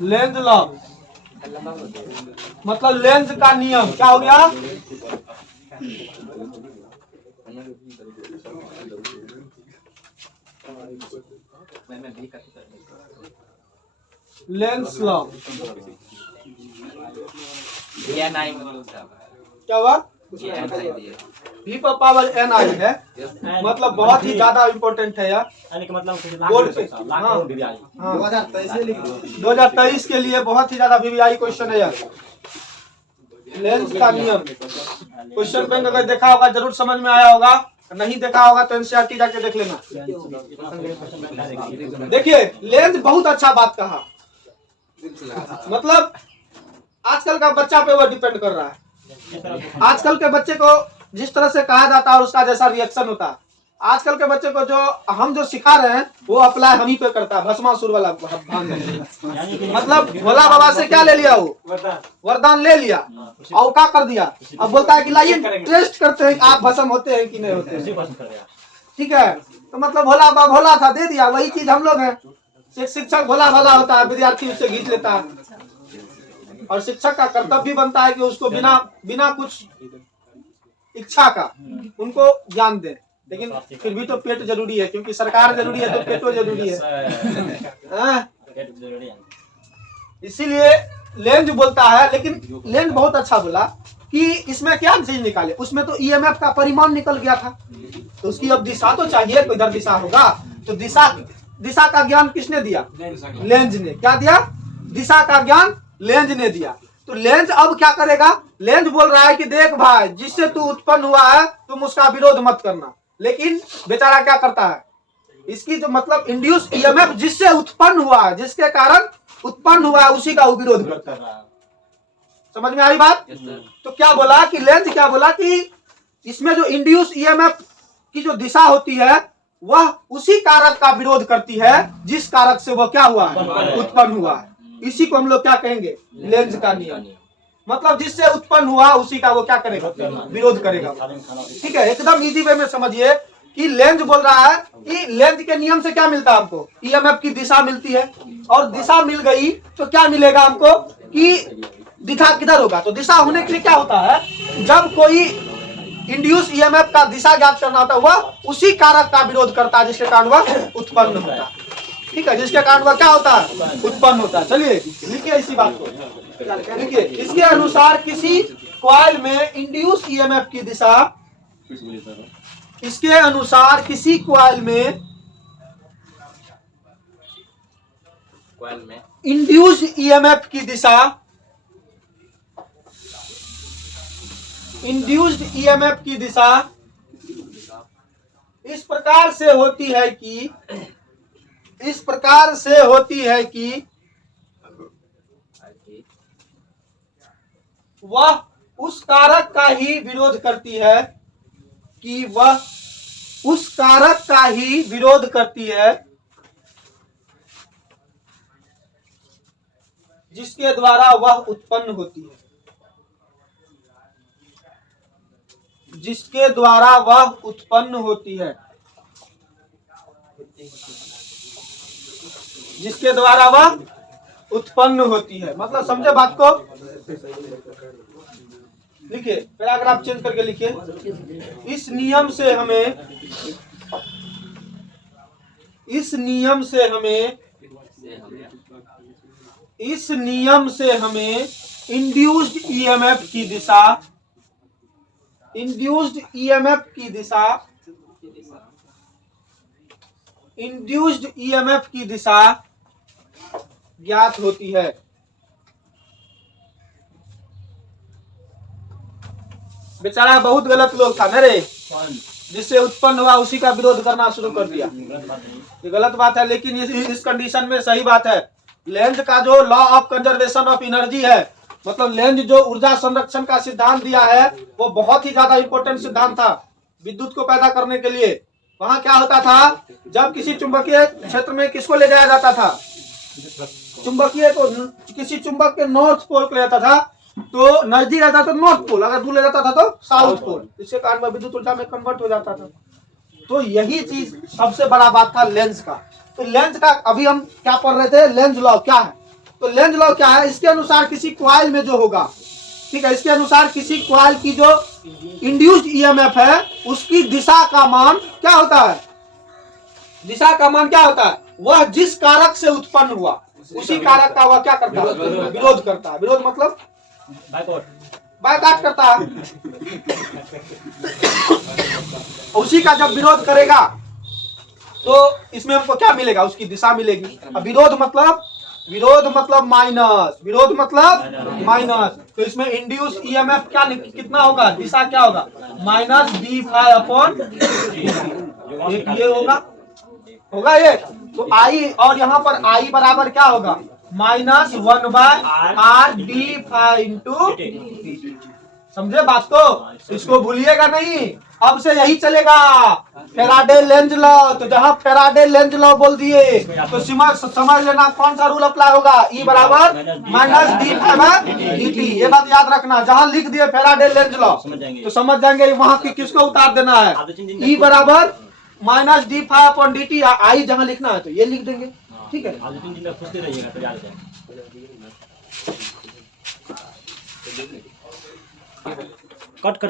Lenz law मतलब length का नियम क्या हो गया? लेंस लॉ क्या हुआ? V पर पावर n आई है, मतलब बहुत ही ज्यादा इम्पोर्टेंट है यार। बोर्ड पे 2023 के लिए बहुत ही ज्यादा VVI क्वेश्चन है यार। लेंस का नियम क्वेश्चन बैंक अगर देखा होगा जरूर समझ में आया होगा, नहीं देखा होगा तो एनसीईआरटी जाके देख लेना। देखिए लेंस बहुत अच्छा बात कहा, मतलब आजकल का बच्चा पे वो डिपेंड कर रहा है। आजकल के बच्चे को जिस तरह से कहा जाता है उसका जैसा रिएक्शन होता है। आजकल के बच्चे को जो हम जो सिखा रहे हैं वो अप्लाई हम ही पे करता है, भस्मासुर वाला मतलब भोला बाबा से क्या ले लिया, वो वरदान ले लिया और क्या कर दिया, अब बोलता है कि लाइए टेस्ट करते हैं आप भस्म होते हैं कि नहीं होते हैं। ठीक है, तो मतलब भोला बाबा भोला था, दे दिया। वही चीज हम लोग हैं, एक शिक्षक भोला भाला होता है, विद्यार्थी उससे घींच लेता है, और शिक्षक का कर्तव्य भी बनता है कि उसको बिना कुछ इच्छा का उनको ज्ञान दे। लेकिन फिर भी तो पेट जरूरी है, क्योंकि सरकार जरूरी है तो पेटो जरूरी है। इसीलिए लेंज बोलता है, लेकिन लेंज बहुत अच्छा बोला कि इसमें क्या चीज निकाले। उसमें तो ईएमएफ का परिमाण निकल गया था, तो उसकी अब दिशा तो चाहिए, कोई इधर दिशा होगा तो दिशा का ज्ञान किसने दिया? लेंज ने। क्या दिया? दिशा का ज्ञान लेंज ने दिया। तो लेंज अब क्या करेगा? लेंज बोल रहा है कि देख भाई, जिससे तू उत्पन्न हुआ है तुम उसका विरोध मत करना। लेकिन बेचारा क्या करता है, इसकी जो मतलब इंड्यूस ईएमएफ जिससे उत्पन्न हुआ है, जिसके कारण उत्पन्न हुआ है, उसी का विरोध करता है। समझ में आई बात? तो क्या बोला कि लेंज क्या बोला कि इसमें जो इंड्यूस ईएमएफ की जो दिशा होती है वह उसी कारक का विरोध करती है जिस कारक से वह क्या हुआ है, उत्पन्न हुआ है। इसी को हम लोग क्या कहेंगे? लेंज का नियम। मतलब जिससे उत्पन्न हुआ उसी का वो क्या करेगा? विरोध करेगा। ठीक है, एकदम इजी वे में समझिए कि लेंज बोल रहा है कि लेंज के नियम से क्या मिलता है हमको? ईएमएफ की दिशा मिलती है, और दिशा मिल गई तो क्या मिलेगा हमको कि दिशा किधर होगा। तो दिशा होने के लिए क्या होता है, जब कोई इंड्यूस ईएमएफ का दिशा ज्ञात करना होता है, वह उसी कारक का विरोध करता है जिसके कारण वह उत्पन्न होता है। ठीक है, जिसके कारण वह क्या होता है? उत्पन्न होता है। चलिए लिखिए इसी बात को, लिखिए। इसके अनुसार किसी कॉइल में इंड्यूस ईएमएफ की दिशा, इसके अनुसार किसी कॉइल में इंड्यूस ईएमएफ की दिशा, इंड्यूस्ड ईएमएफ की दिशा इस प्रकार से होती है कि वह उस कारक का ही विरोध करती है, कि वह उस कारक का ही विरोध करती है जिसके द्वारा वह उत्पन्न होती है, जिसके द्वारा वह उत्पन्न होती है, जिसके द्वारा वह उत्पन्न होती है। मतलब समझे बात को? लिखिए, पैराग्राफ चेंज करके लिखिए। इस नियम से हमें इंड्यूस्ड ईएमएफ की दिशा, इंड्यूस्ड ईएमएफ की दिशा ज्ञात होती है। बेचारा बहुत गलत लोग था मेरे, जिससे उत्पन्न हुआ उसी का विरोध करना शुरू कर दिया। ये गलत बात है, लेकिन इस कंडीशन में सही बात है। लेंज का जो law of conservation of energy है, मतलब लेंज जो ऊर्जा संरक्षण का सिद्धांत दिया है, वो बहुत ही ज्यादा इंपॉर्टेंट सिद्धांत था विद्युत को पैदा करने के लिए। वहां क्या होता था, जब किसी चुंबकीय क्षेत्र में किसको ले जाया जाता था, चुंबकीय को, किसी चुंबक के नॉर्थ पोल को ले जाता था, तो नजदीक रहता था नॉर्थ पोल, अगर दूर ले जाता था तो साउथ पोल। इसके कारण वह विद्युत ऊर्जा में कन्वर्ट हो जाता था। तो यही चीज सबसे बड़ा बात था लेंज का। तो लेंज का अभी हम क्या पढ़ रहे थे, लेंज लॉ क्या है। तो लेंज लॉ क्या है, इसके अनुसार किसी कॉइल में जो होगा, ठीक है, इसके अनुसार किसी कॉइल की जो इंड्यूस्ड ईएमएफ है उसकी दिशा का मान क्या होता है, दिशा का मान क्या होता है, वह जिस कारक से उत्पन्न हुआ उसी कारक का वह क्या करता है, विरोध करता है। विरोध मतलब बायकॉट करता है। उसी का जब विरोध करेगा तो इसमें हमको क्या मिलेगा, उसकी दिशा मिलेगी। अब विरोध मतलब माइनस, विरोध मतलब माइनस, तो इसमें इंड्यूस ईएमएफ क्या कितना होगा, दिशा क्या होगा, माइनस d∅/dt। ये होगा ये। तो आई, और यहाँ पर आई बराबर क्या होगा, -1/r/d∅ समझे बात को, इसको भूलिएगा नहीं, अब से यही चलेगा फेराडे लेंज लॉ। तो जहां फेराडे लेंज लॉ बोल दिए तो समझ लेना कौन सा रूल अप्लाई होगा, E बराबर -d∅/dt। ये बात याद रखना, जहां लिख दिए फेराडे लेंज लॉ तो समझ जाएंगे वहां की किसको उतार देना है, E बराबर -d∅/dt। आई जहां लिखना है तो ये लिख देंगे, ठीक है। कट करके